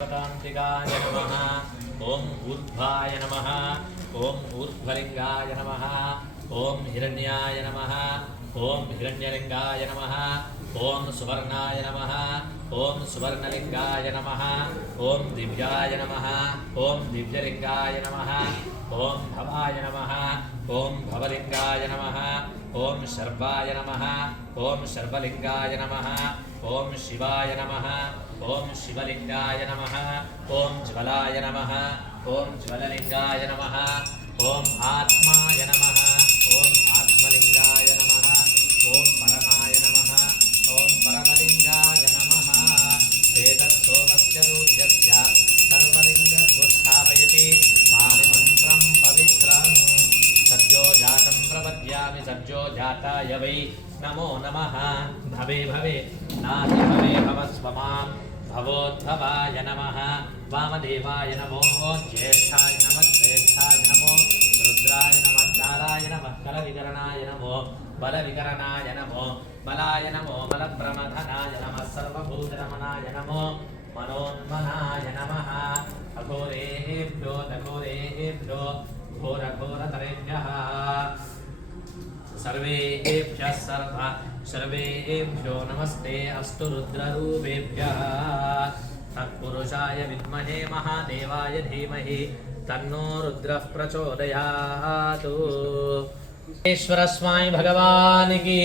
कांतिकाय नमः। ओम ऊर्ध्वाय नमः। ओम ऊर्ध्वलिंगाय नमः। ओम हिरण्याय नमः। ओम हिरण्यलिंगाय नमः। ओम सुवर्णाय नमः। ओम सुवर्णलिंगाय नमः। ओम दिव्याय नमः। ओम दिव्यलिंगाय नमः। ओम भवाय नमः। ओम भवलिंगाय नमः। ओम शर्वाय नमः। ओम शर्वलिंगाय नमः। ओम शिवाय नमः। ओम शिवलिंगाय नमः। ओम ज्वलाय नमः। ओम ज्वललिंगाय नमः। ओम आत्माय नमः। ओम आत्मलिंगाय नमः। ओम परमाय नमः। ओम परमलिंगाय नमः। एतत्सोमस्य दूर्यस्य सर्वलिंगद्वस्थापयति पाणिमन्त्रं पवित्रं सद्यो जातं प्रपद्यामि सद्यो जाताय वै नमो नमः। भवे भवे नाति भवे भवस्व मां भवोद्भवाय नमः। वामदेवाय नमो ज्येष्ठाय नमः श्रेष्ठाय नमो रुद्राय नमः कालाय नमः कलविकरणाय नमो बलविकरणाय नमो बलाय नमो बलप्रमथनाय नमः सर्वभूतरमणाय नमो मनोन्मनाय नमः। अघोरेभ्यो नघोरेभ्यो घोरघोरतरेभ्यः सर्वेभ्यो नमस्ते अस्तु रुद्ररूपेभ्यः। तत्पुरुषाय विद्महे महादेवाय धीमहि तन्नो रुद्रः प्रचोदयात्। ईश्वर स्वामी भगवान की